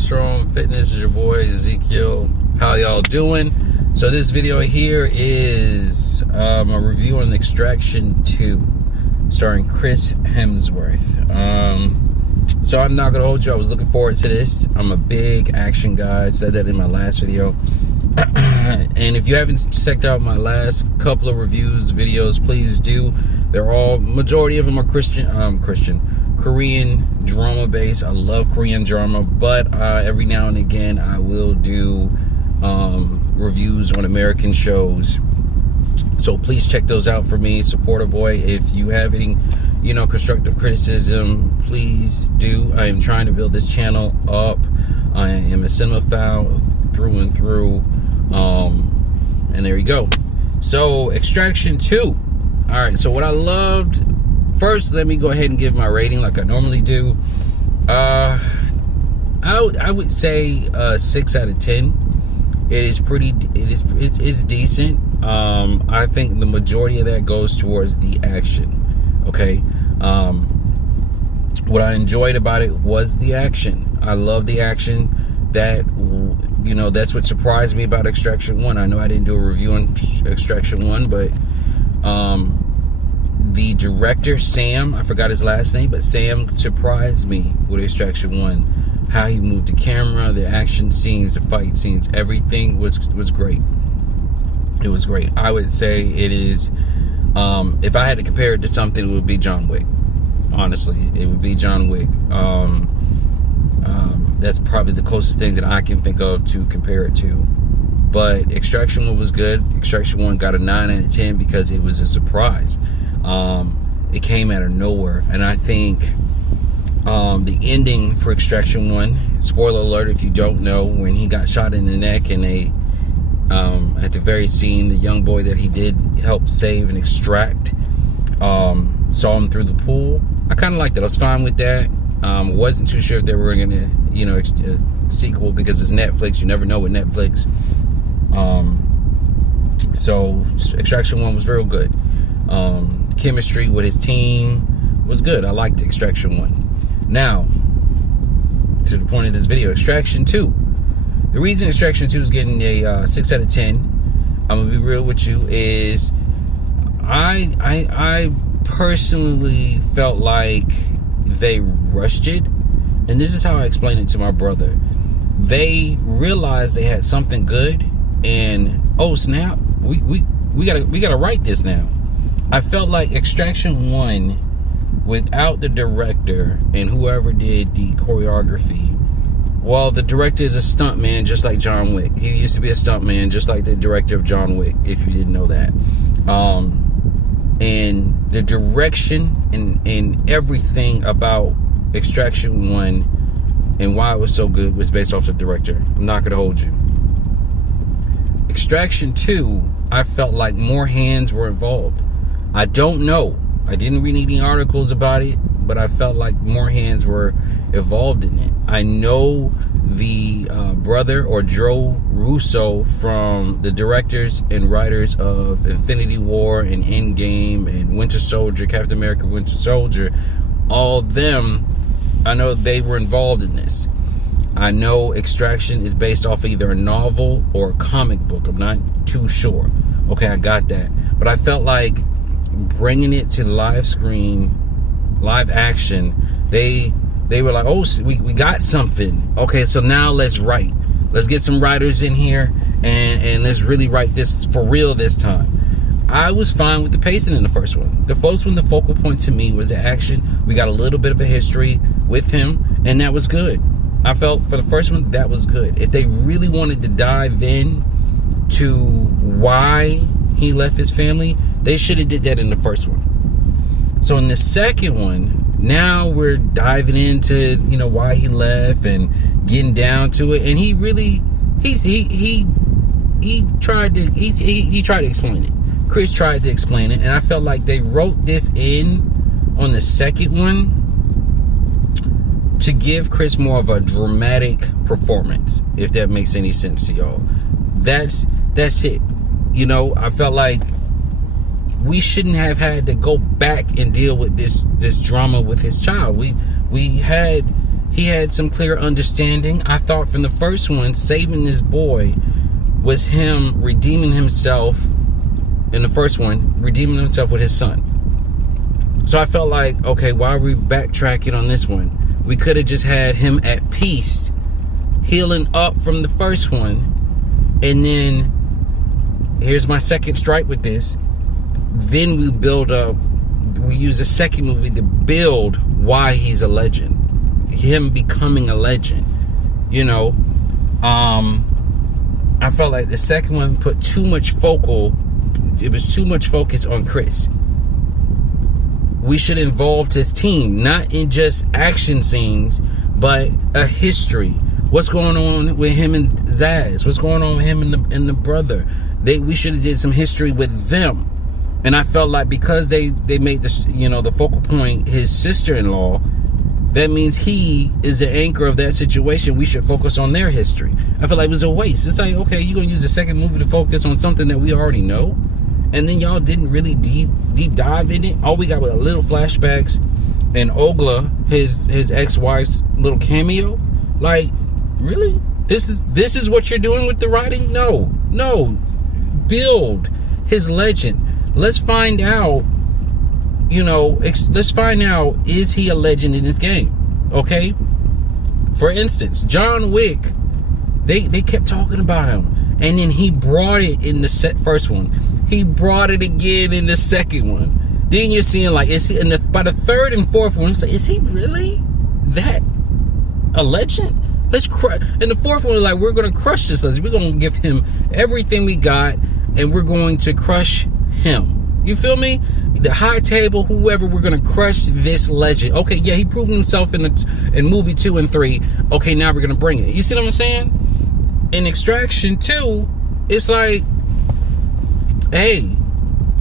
Strong Fitness? Is your boy Ezekiel. How y'all doing? So this video here is a review on Extraction 2, starring Chris Hemsworth. So I'm not gonna hold you. I was looking forward to this. I'm a big action guy. I said that in my last video. And if you haven't checked out my last couple of videos, please do. They're all, majority of them are Korean drama based. I love Korean drama, but every now and again I will do reviews on American shows. So please check those out for me. Support a boy. If you have any, constructive criticism, please do. I am trying to build this channel up. I am a cinephile through and through. And there you go. So Extraction 2. All right. So what I loved, first, let me go ahead and give my rating like I normally do. I would say 6 out of 10. It's decent. I think the majority of that goes towards the action. Okay. What I enjoyed about it was the action. I love the action. That's what surprised me about Extraction 1. I know I didn't do a review on Extraction 1, but the director, Sam, I forgot his last name, but Sam surprised me with Extraction 1. How he moved the camera, the action scenes, the fight scenes, everything was great. It was great. I would say it is, if I had to compare it to something, it would be John Wick. Honestly, it would be John Wick. That's probably the closest thing that I can think of to compare it to. But Extraction 1 was good. Extraction 1 got a 9 out of 10 because it was a surprise. It came out of nowhere. And I think the ending for Extraction 1, spoiler alert if you don't know, when he got shot in the neck and they, at the very scene, the young boy that he did help save and extract, saw him through the pool. I kind of liked it. I was fine with that. Wasn't too sure if they were going to, sequel, because it's Netflix. You never know with Netflix. So Extraction 1 was real good. Chemistry with his team was good. I liked Extraction 1. Now, to the point of this video, Extraction 2. The reason Extraction 2 is getting a 6 out of 10, I'm gonna be real with you, is I personally felt like they rushed it. And this is how I explained it to my brother. They realized they had something good, and oh snap, we gotta write this now. I felt like Extraction 1, without the director and whoever did the choreography. Well, the director is a stuntman, just like John Wick. He used to be a stuntman, just like the director of John Wick, if you didn't know that. And the direction and everything about Extraction 1 and why it was so good was based off the director. I'm not going to hold you. Extraction 2, I felt like more hands were involved. I don't know. I didn't read any articles about it, but I felt like more hands were involved in it. I know the brother, or Joe Russo, from the directors and writers of Infinity War and Endgame and Winter Soldier, Captain America Winter Soldier, all them, I know they were involved in this. I know Extraction is based off either a novel or a comic book. I'm not too sure. Okay, I got that. But I felt like bringing it to live screen, live action, they were like, oh, we got something. Okay, so now let's write. Let's get some writers in here and let's really write this for real this time. I was fine with the pacing in the first one. The first one, the focal point to me was the action. We got a little bit of a history with him, and that was good. I felt for the first one, that was good. If they really wanted to dive in to why he left his family, they should have did that in the first one. So in the second one, now we're diving into, why he left and getting down to it. And he really, he tried to explain it. Chris tried to explain it, and I felt like they wrote this in on the second one to give Chris more of a dramatic performance, if that makes any sense to y'all. That's it. I felt like we shouldn't have had to go back and deal with this drama with his child. We had he had some clear understanding. I thought from the first one, saving this boy was him redeeming himself. In the first one, redeeming himself with his son. So I felt like, okay, why are we backtracking on this one? We could have just had him at peace, healing up from the first one. And then, here's my second strike with this. Then we build up, we use a second movie to build why he's a legend. Him becoming a legend. You know, I felt like the second one put too much it was too much focus on Chris. We should involve his team, not in just action scenes, but a history. What's going on with him and Zaz? What's going on with him and the brother? We should have did some history with them. And I felt like because they made this, the focal point his sister-in-law, that means he is the anchor of that situation. We should focus on their history. I feel like it was a waste. It's like, okay, you're going to use the second movie to focus on something that we already know? And then y'all didn't really deep dive in it. All we got was a little flashbacks and Ogla, his ex-wife's little cameo. Like, really? This is what you're doing with the writing? No. Build his legend. Let's find out, let's find out, is he a legend in this game? Okay? For instance, John Wick, they kept talking about him. And then he brought it in the first one. He brought it again in the second one. Then you're seeing like, by the third and fourth one, it's like, is he really that a legend? Let's crush. And the fourth one is like, we're going to crush this legend. We're going to give him everything we got, and we're going to crush him. You feel me? The high table, whoever, we're going to crush this legend. Okay, yeah, he proved himself in movie 2 and 3. Okay, now we're going to bring it. You see what I'm saying? In Extraction 2, it's like, hey,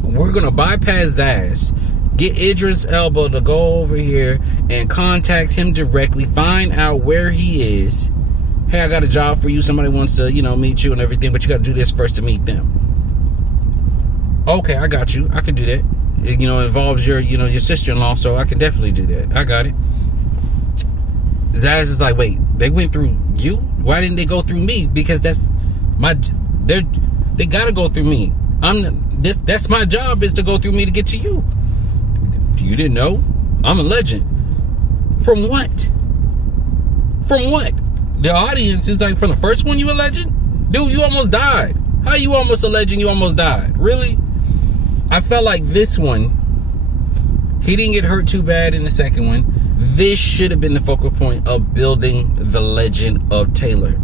we're going to bypass Zaz, get Idris Elba to go over here and contact him directly, find out where he is. Hey, I got a job for you. Somebody wants to, meet you and everything, but you got to do this first to meet them. Okay, I got you. I can do that. It, involves your sister-in-law, so I can definitely do that. I got it. Zaz is like, wait, they went through you? Why didn't they go through me? Because they got to go through me. That's my job, is to go through me to get to you. You didn't know? I'm a legend. From what? From what? The audience is like, from the first one, you a legend? Dude, you almost died. How you almost a legend? You almost died. Really? I felt like this one, he didn't get hurt too bad in the second one. This should have been the focal point of building the legend of Taylor,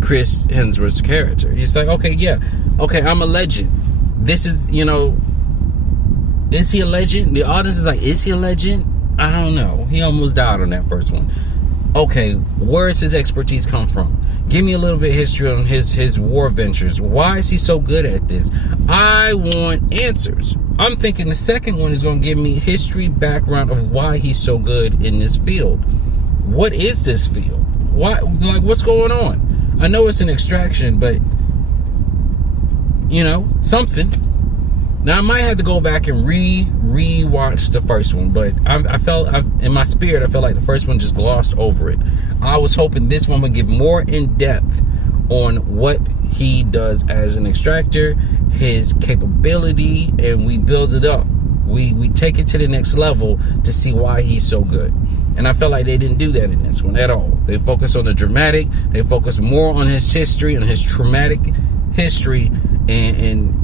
Chris Hemsworth's character. He's like, okay, yeah. Okay, I'm a legend. This is, is he a legend? The audience is like, is he a legend? I don't know. He almost died on that first one. Okay, where does his expertise come from? Give me a little bit of history on his war ventures. Why is he so good at this? I want answers. I'm thinking the second one is going to give me history, background of why he's so good in this field. What is this field? Why? Like, what's going on? I know it's an Extraction, but something. Now I might have to go back and re-watch the first one, but I felt in my spirit, I felt like the first one just glossed over it. I was hoping this one would give more in depth on what he does as an extractor, his capability, and we build it up. We take it to the next level to see why he's so good. And I felt like they didn't do that in this one at all. They focus on the dramatic. They focus more on his history, on his traumatic history, and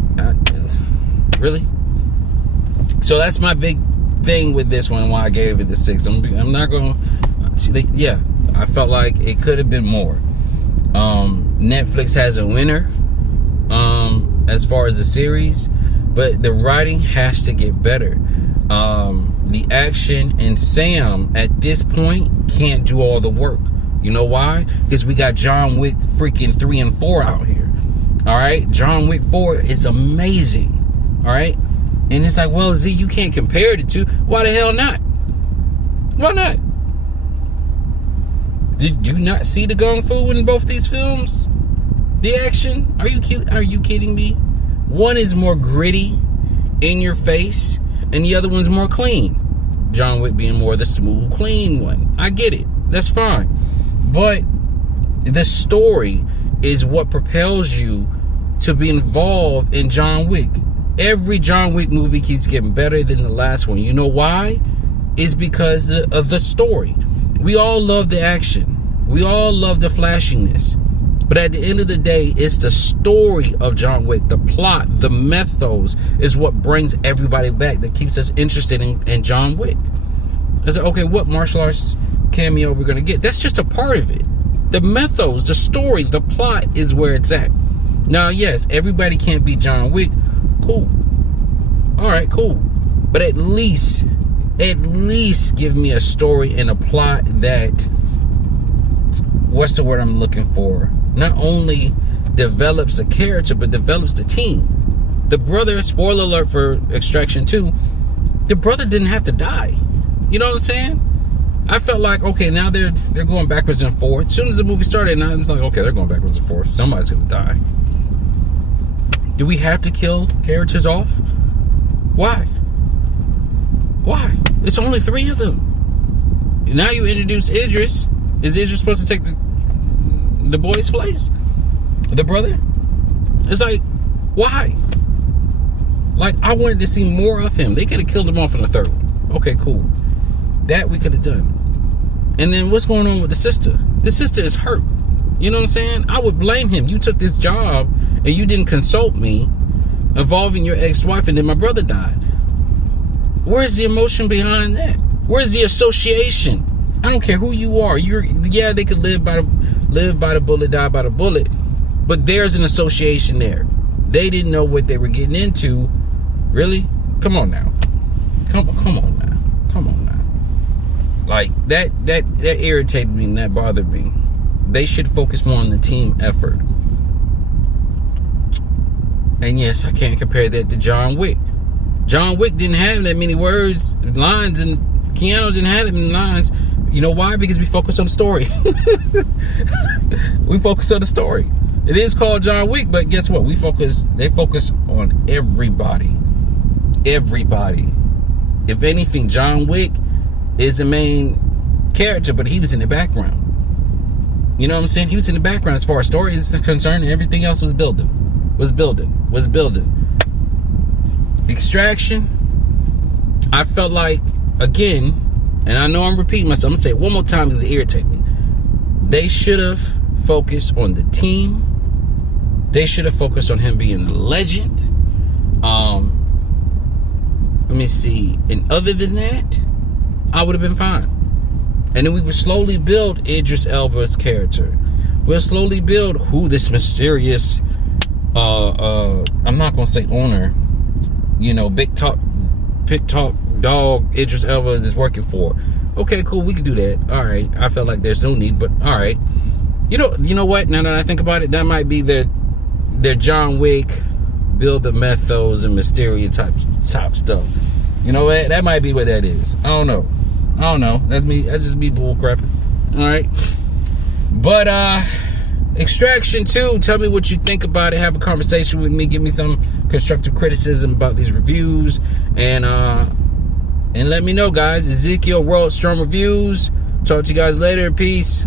really. So that's my big thing with this one, why I gave it the 6. I'm not going to, yeah, I felt like it could have been more. Netflix has a winner as far as the series, but the writing has to get better. The action and Sam at this point can't do all the work. You know why? Because we got John Wick freaking 3 and 4 out here. All right, John Wick 4 is amazing. All right, and it's like, well, Z, you can't compare the two. Why the hell not? Why not? Did you not see the gung fu in both these films? The action? Are you kidding me? One is more gritty, in your face, and the other one's more clean. John Wick being more the smooth, clean one. I get it. That's fine. But the story is what propels you to be involved in John Wick. Every John Wick movie keeps getting better than the last one. You know why? It's because of the story. We all love the action. We all love the flashiness. But at the end of the day, it's the story of John Wick, the plot, the mythos is what brings everybody back, that keeps us interested in John Wick. I said, okay, what martial arts cameo we're going to get? That's just a part of it. The mythos, the story, the plot is where it's at. Now, yes, everybody can't be John Wick. Cool. All right, cool. But at least give me a story and a plot that, what's the word I'm looking for? Not only develops the character, but develops the team. The brother, spoiler alert for Extraction 2, the brother didn't have to die. You know what I'm saying? I felt like, okay, now they're going backwards and forth. As soon as the movie started, I was like, okay, they're going backwards and forth. Somebody's going to die. Do we have to kill characters off? Why? Why? It's only 3 of them. Now you introduce Idris. Is Idris supposed to take the boy's place? The brother? It's like, why? Like, I wanted to see more of him. They could have killed him off in the 3rd one. Okay, cool. That we could have done. And then what's going on with the sister? The sister is hurt. You know what I'm saying? I would blame him. You took this job and you didn't consult me involving your ex-wife, and then my brother died. Where's the emotion behind that? Where's the association? I don't care who you are. They could live by the bullet, die by the bullet, but there's an association there. They didn't know what they were getting into. Really? Come on now. Come on now. Come on now. Like that irritated me and that bothered me. They should focus more on the team effort. And yes, I can't compare that to John Wick. John Wick didn't have that many lines, and Keanu didn't have that many lines. You know why? Because we focus on the story. We focus on the story. It is called John Wick, but guess what? They focus on everybody. Everybody. If anything, John Wick is the main character, but he was in the background. You know what I'm saying? He was in the background as far as story is concerned, and everything else was building. Extraction, I felt like, again, and I know I'm repeating myself, I'm going to say it one more time because it irritates me. They should have focused on the team. They should have focused on him being a legend. Let me see. And other than that, I would have been fine. And then we would slowly build Idris Elba's character. We'll slowly build who this mysterious, I'm not going to say owner, big talk dog Idris Elba is working for. Okay, cool, we can do that. All right, I felt like there's no need, but all right. You know what? Now that I think about it, that might be their John Wick, build the mythos and Mysterio type stuff. You know what? That might be what that is. I don't know. That's me. That's just me bullcrapping. All right. But Extraction 2. Tell me what you think about it. Have a conversation with me. Give me some constructive criticism about these reviews, and let me know, guys. Ezekiel World Storm Reviews. Talk to you guys later. Peace.